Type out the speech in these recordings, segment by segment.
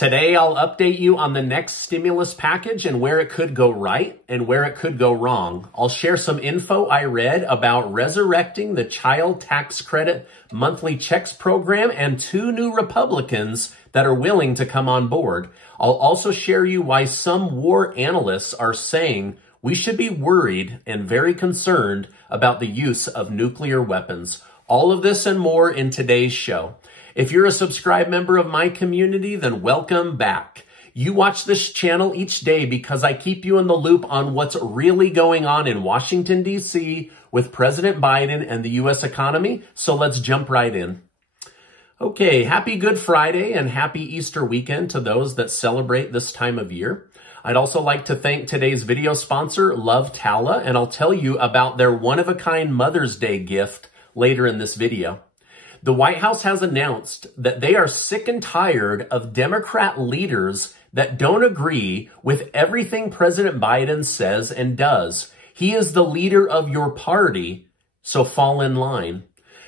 Today, I'll update you on the next stimulus package and where it could go right and where it could go wrong. I'll share some info I read about resurrecting the child tax credit monthly checks program and 2 new Republicans that are willing to come on board. I'll also share you why some war analysts are saying we should be worried and very concerned about the use of nuclear weapons. All of this and more in today's show. If you're a subscribed member of my community, then welcome back. You watch this channel each day because I keep you in the loop on what's really going on in Washington, D.C. with President Biden and the U.S. economy. So let's jump right in. Okay, happy Good Friday and happy Easter weekend to those that celebrate this time of year. I'd also like to thank today's video sponsor, Love Tala, and I'll tell you about their one-of-a-kind Mother's Day gift later in this video. The White House has announced that they are sick and tired of Democrat leaders that don't agree with everything President Biden says and does. He is the leader of your party, so fall in line.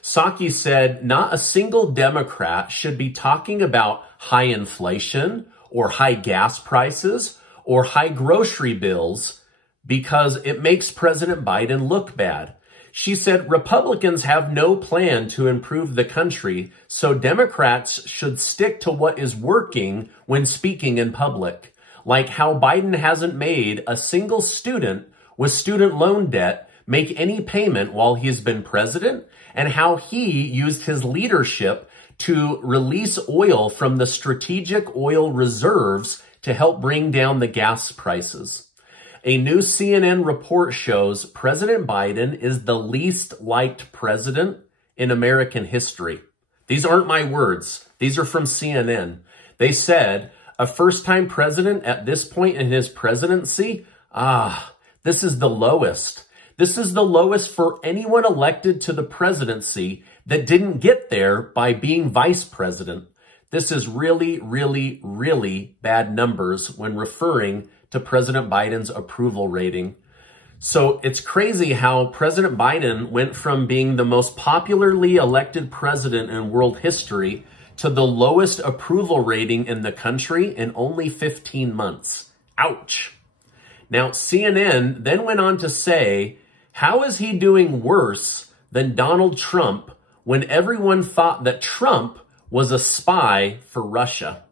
Psaki said not a single Democrat should be talking about high inflation or high gas prices or high grocery bills because it makes President Biden look bad. She said Republicans have no plan to improve the country, so Democrats should stick to what is working when speaking in public, like how Biden hasn't made a single student with student loan debt make any payment while he's been president, and how he used his leadership to release oil from the strategic oil reserves to help bring down the gas prices. A new CNN report shows President Biden is the least liked president in American history. These aren't my words. These are from CNN. They said, a first-time president at this point in his presidency, this is the lowest. This is the lowest for anyone elected to the presidency that didn't get there by being vice president. This is really, really, really bad numbers when referring to President Biden's approval rating. So it's crazy how President Biden went from being the most popularly elected president in world history to the lowest approval rating in the country in only 15 months. Ouch. Now, CNN then went on to say, how is he doing worse than Donald Trump when everyone thought that Trump was a spy for Russia?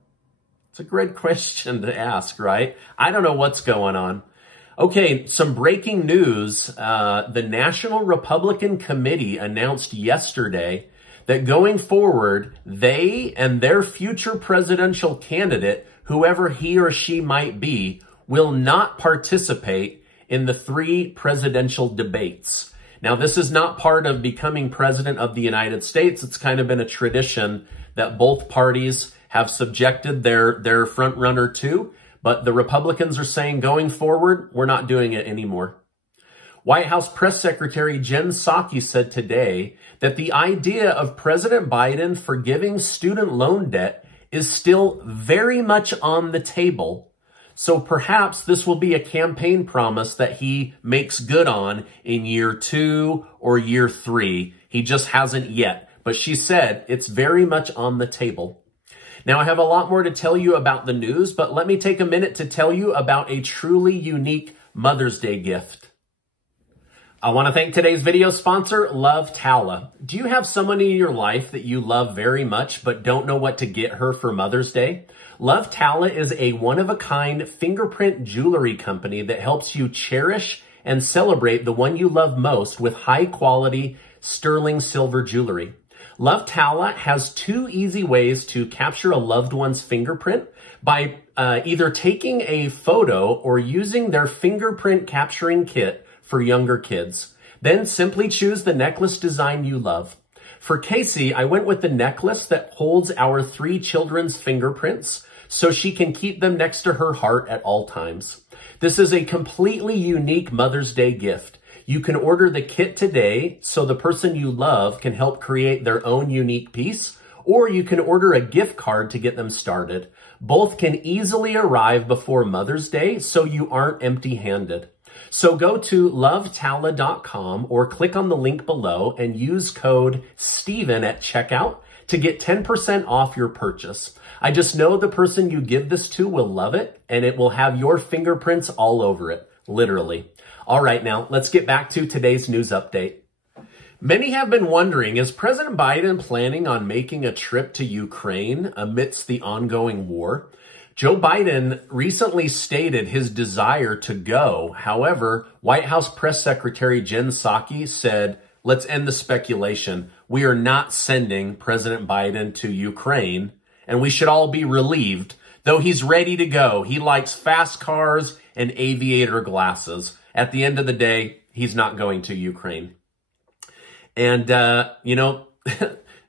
It's a great question to ask, right? I don't know what's going on. Okay, some breaking news. The National Republican Committee announced yesterday that going forward, they and their future presidential candidate, whoever he or she might be, will not participate in the 3 presidential debates. Now, this is not part of becoming president of the United States. It's kind of been a tradition that both parties have subjected their front runner to, but the Republicans are saying going forward, we're not doing it anymore. White House Press Secretary Jen Psaki said today that the idea of President Biden forgiving student loan debt is still very much on the table. So perhaps this will be a campaign promise that he makes good on in year 2 or year 3. He just hasn't yet. But she said it's very much on the table. Now, I have a lot more to tell you about the news, but let me take a minute to tell you about a truly unique Mother's Day gift. I want to thank today's video sponsor, Love Tala. Do you have someone in your life that you love very much but don't know what to get her for Mother's Day? Love Tala is a one-of-a-kind fingerprint jewelry company that helps you cherish and celebrate the one you love most with high-quality sterling silver jewelry. Love Tala has 2 easy ways to capture a loved one's fingerprint by either taking a photo or using their fingerprint capturing kit for younger kids. Then simply choose the necklace design you love. For Casey, I went with the necklace that holds our 3 children's fingerprints so she can keep them next to her heart at all times. This is a completely unique Mother's Day gift. You can order the kit today so the person you love can help create their own unique piece, or you can order a gift card to get them started. Both can easily arrive before Mother's Day, so you aren't empty-handed. So go to lovetala.com or click on the link below and use code Stephen at checkout to get 10% off your purchase. I just know the person you give this to will love it, and it will have your fingerprints all over it, literally. All right, now let's get back to today's news update. Many have been wondering, is President Biden planning on making a trip to Ukraine amidst the ongoing war? Joe Biden recently stated his desire to go. However, White House Press Secretary Jen Psaki said, let's end the speculation. We are not sending President Biden to Ukraine, and we should all be relieved, though he's ready to go. He likes fast cars and aviator glasses. At the end of the day, he's not going to Ukraine. And,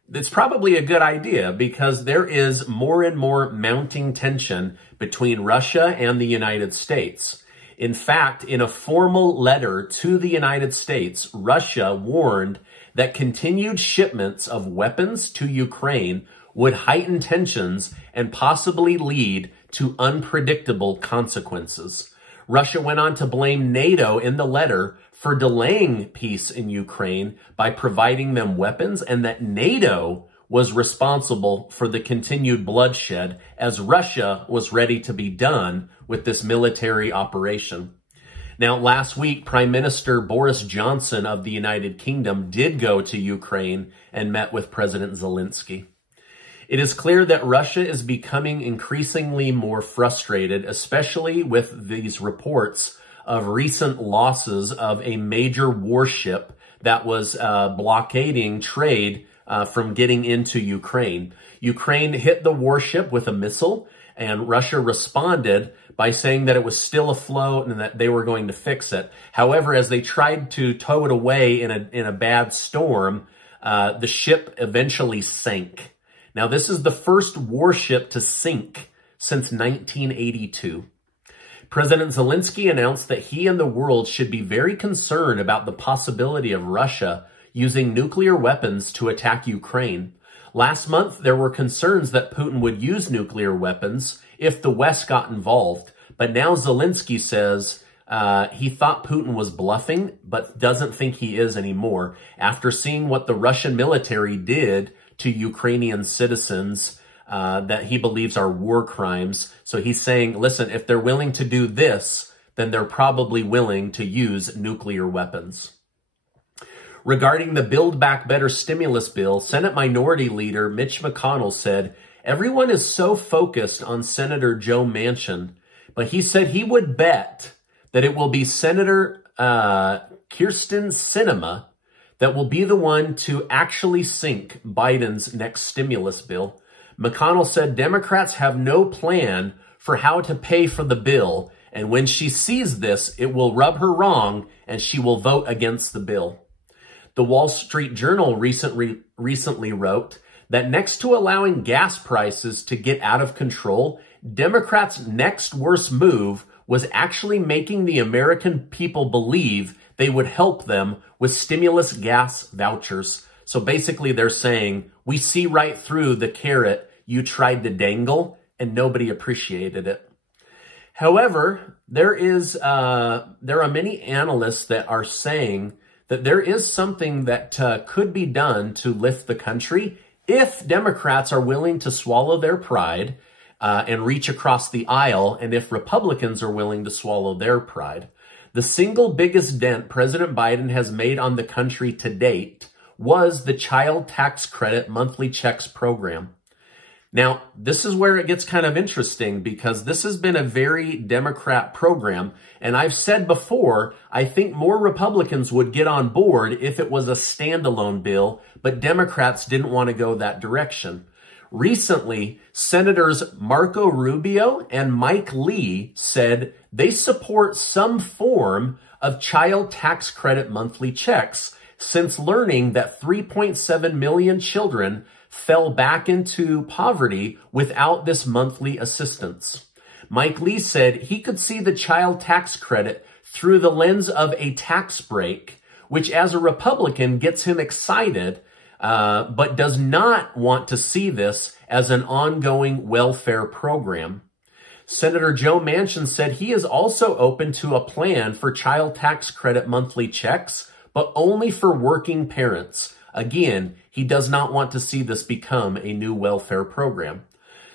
it's probably a good idea because there is more and more mounting tension between Russia and the United States. In fact, in a formal letter to the United States, Russia warned that continued shipments of weapons to Ukraine would heighten tensions and possibly lead to unpredictable consequences. Russia went on to blame NATO in the letter for delaying peace in Ukraine by providing them weapons, and that NATO was responsible for the continued bloodshed as Russia was ready to be done with this military operation. Now, last week, Prime Minister Boris Johnson of the United Kingdom did go to Ukraine and met with President Zelensky. It is clear that Russia is becoming increasingly more frustrated, especially with these reports of recent losses of a major warship that was blockading trade from getting into Ukraine. Ukraine hit the warship with a missile, and Russia responded by saying that it was still afloat and that they were going to fix it. However, as they tried to tow it away in a bad storm, the ship eventually sank. Now, this is the first warship to sink since 1982. President Zelensky announced that he and the world should be very concerned about the possibility of Russia using nuclear weapons to attack Ukraine. Last month, there were concerns that Putin would use nuclear weapons if the West got involved. But now Zelensky says he thought Putin was bluffing, but doesn't think he is anymore after seeing what the Russian military did to Ukrainian citizens that he believes are war crimes. So he's saying, listen, if they're willing to do this, then they're probably willing to use nuclear weapons. Regarding the Build Back Better stimulus bill, Senate Minority Leader Mitch McConnell said, everyone is so focused on Senator Joe Manchin, but he said he would bet that it will be Senator Kyrsten Sinema that will be the one to actually sink Biden's next stimulus bill. McConnell said Democrats have no plan for how to pay for the bill, and when she sees this, it will rub her wrong and she will vote against the bill. The Wall Street Journal recently wrote that next to allowing gas prices to get out of control, Democrats' next worst move was actually making the American people believe they would help them with stimulus gas vouchers. So basically they're saying, we see right through the carrot you tried to dangle and nobody appreciated it. However, there are many analysts that are saying that there is something that could be done to lift the country if Democrats are willing to swallow their pride and reach across the aisle, and if Republicans are willing to swallow their pride. The single biggest dent President Biden has made on the country to date was the child tax credit monthly checks program. Now, this is where it gets kind of interesting because this has been a very Democrat program. And I've said before, I think more Republicans would get on board if it was a standalone bill, but Democrats didn't want to go that direction. Recently, Senators Marco Rubio and Mike Lee said they support some form of child tax credit monthly checks since learning that 3.7 million children fell back into poverty without this monthly assistance. Mike Lee said he could see the child tax credit through the lens of a tax break, which as a Republican gets him excited, but does not want to see this as an ongoing welfare program. Senator Joe Manchin said he is also open to a plan for child tax credit monthly checks, but only for working parents, Again, he does not want to see this become a new welfare program.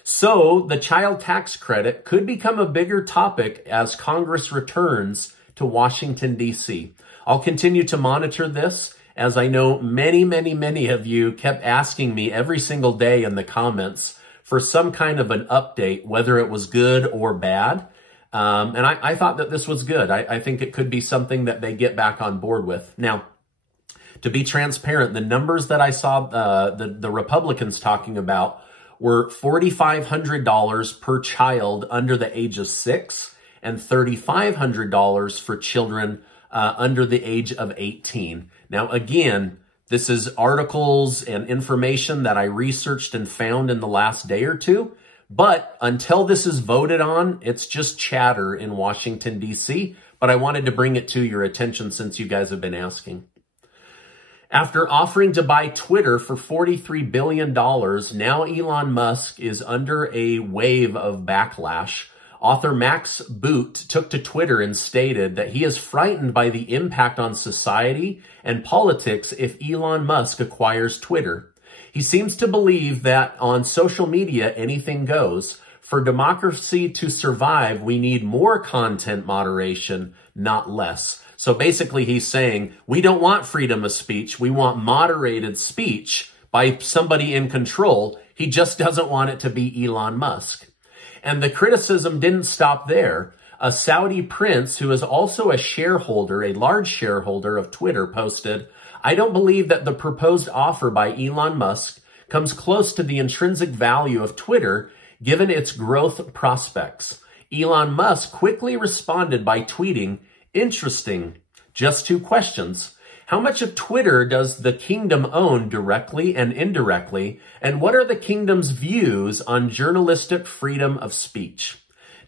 So the child tax credit could become a bigger topic as Congress returns to Washington, D.C. I'll continue to monitor this, as I know many of you kept asking me every single day in the comments for some kind of an update, whether it was good or bad. And I thought that this was good. I think it could be something that they get back on board with. Now, to be transparent, the numbers that I saw the Republicans talking about were $4,500 per child under the age of 6 and $3,500 for children under the age of 18. Now, again, this is articles and information that I researched and found in the last day or two. But until this is voted on, it's just chatter in Washington, D.C. But I wanted to bring it to your attention since you guys have been asking. After offering to buy Twitter for $43 billion, now Elon Musk is under a wave of backlash. Author Max Boot took to Twitter and stated that he is frightened by the impact on society and politics if Elon Musk acquires Twitter. He seems to believe that on social media, anything goes. For democracy to survive, we need more content moderation, not less. So basically he's saying, we don't want freedom of speech. We want moderated speech by somebody in control. He just doesn't want it to be Elon Musk. And the criticism didn't stop there. A Saudi prince who is also a shareholder, a large shareholder of Twitter, posted, I don't believe that the proposed offer by Elon Musk comes close to the intrinsic value of Twitter given its growth prospects. Elon Musk quickly responded by tweeting, interesting, just 2 questions. How much of Twitter does the kingdom own directly and indirectly? And what are the kingdom's views on journalistic freedom of speech?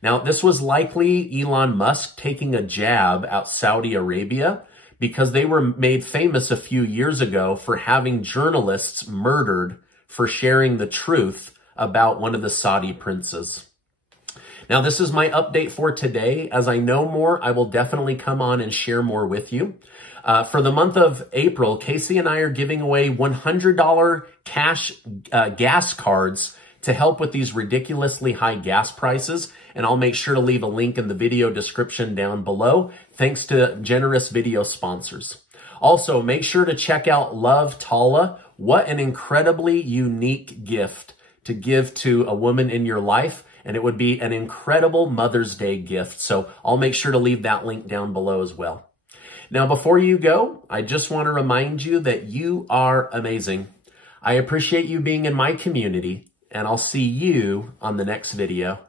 Now, this was likely Elon Musk taking a jab at Saudi Arabia because they were made famous a few years ago for having journalists murdered for sharing the truth about one of the Saudi princes. Now, this is my update for today. As I know more, I will definitely come on and share more with you. For the month of April, Casey and I are giving away $100 cash gas cards to help with these ridiculously high gas prices. And I'll make sure to leave a link in the video description down below, thanks to generous video sponsors. Also, make sure to check out Love Tala. What an incredibly unique gift to give to a woman in your life. And it would be an incredible Mother's Day gift. So I'll make sure to leave that link down below as well. Now, before you go, I just want to remind you that you are amazing. I appreciate you being in my community, and I'll see you on the next video.